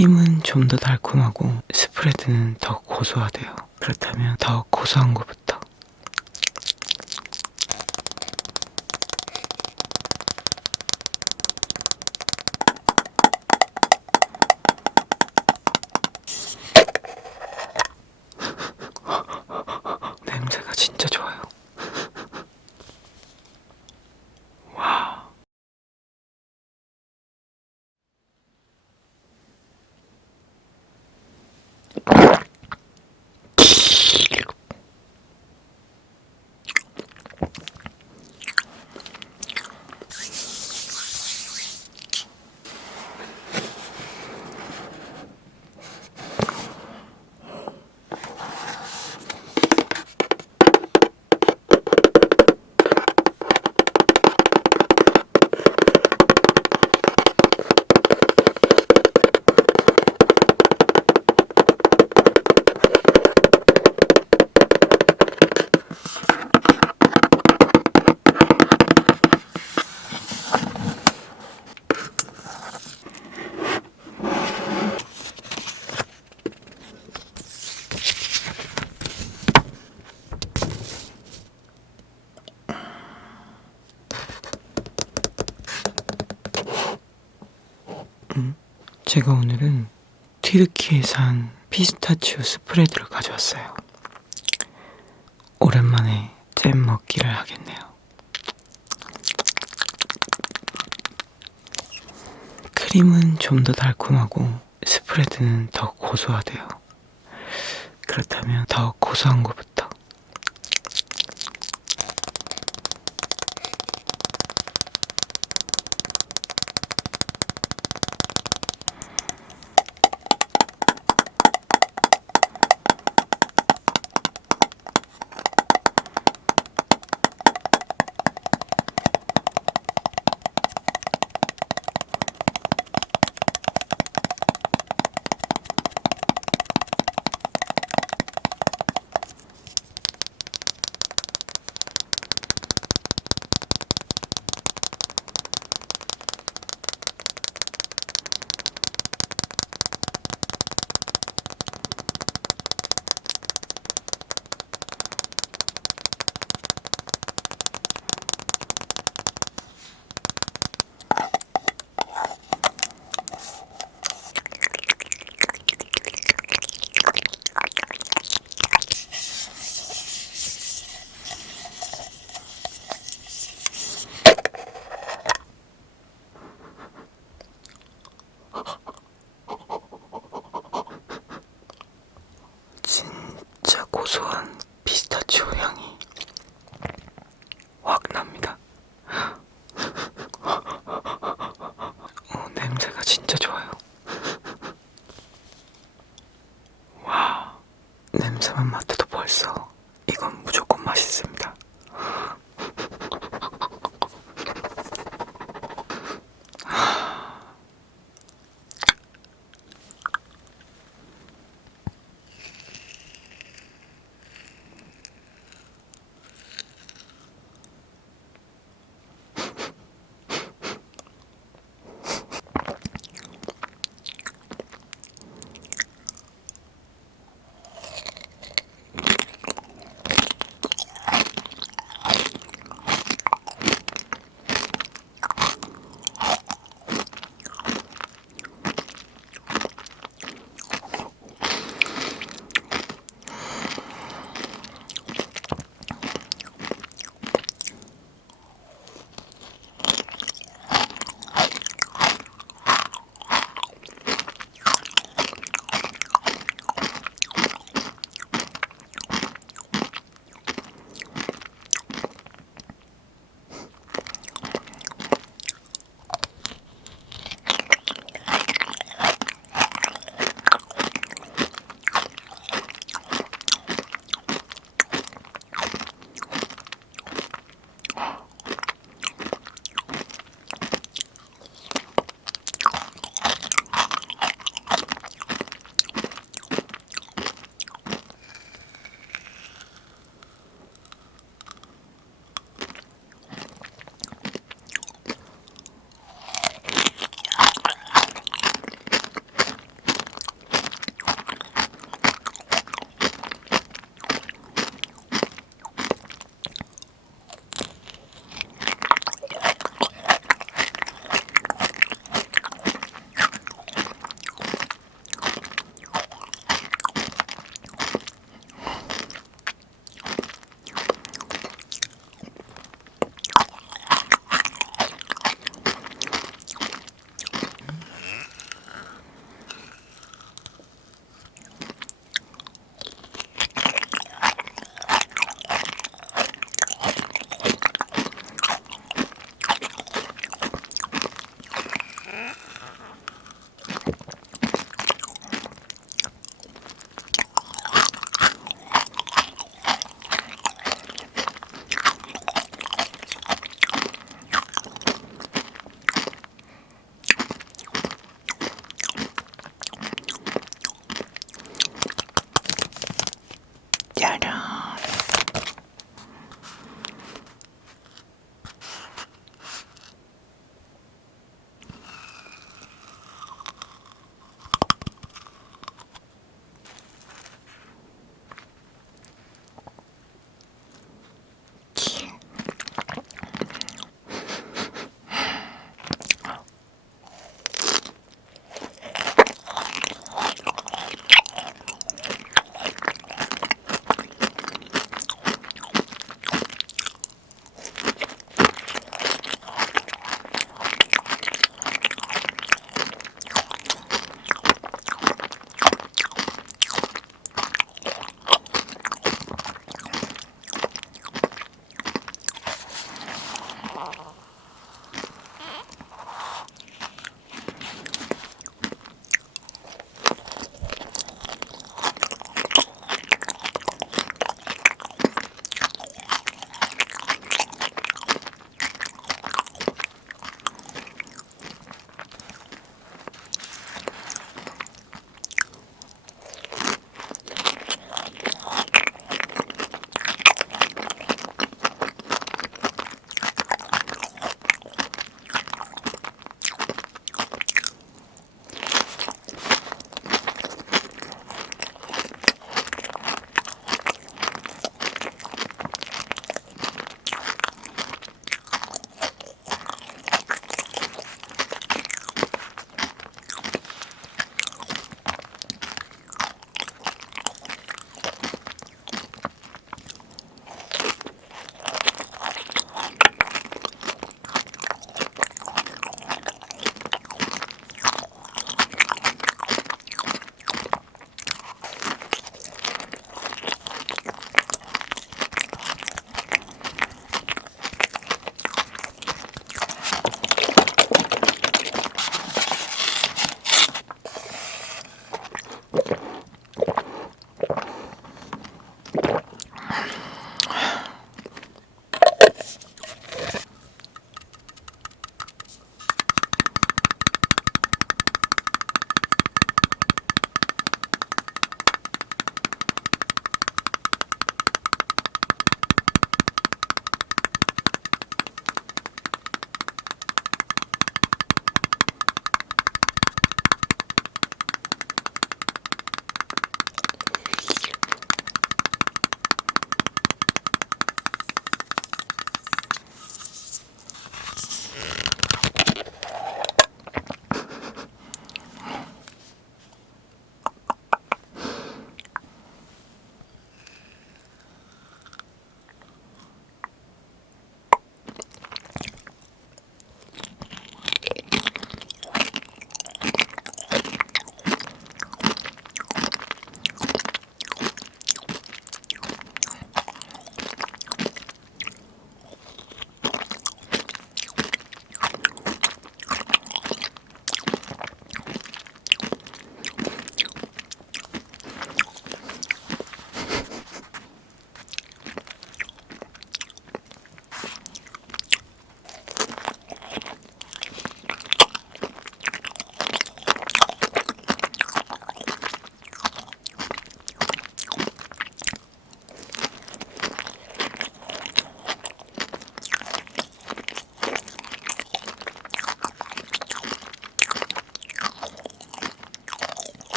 크림은 좀 더 달콤하고 스프레드는 더 고소하대요. 그렇다면 더 고소한 것부터. 스프레드를 가져왔어요. 오랜만에 잼 먹기를 하겠네요. 크림은 좀 더 달콤하고 스프레드는 더 고소하대요. 그렇다면 더 고소한 것부터.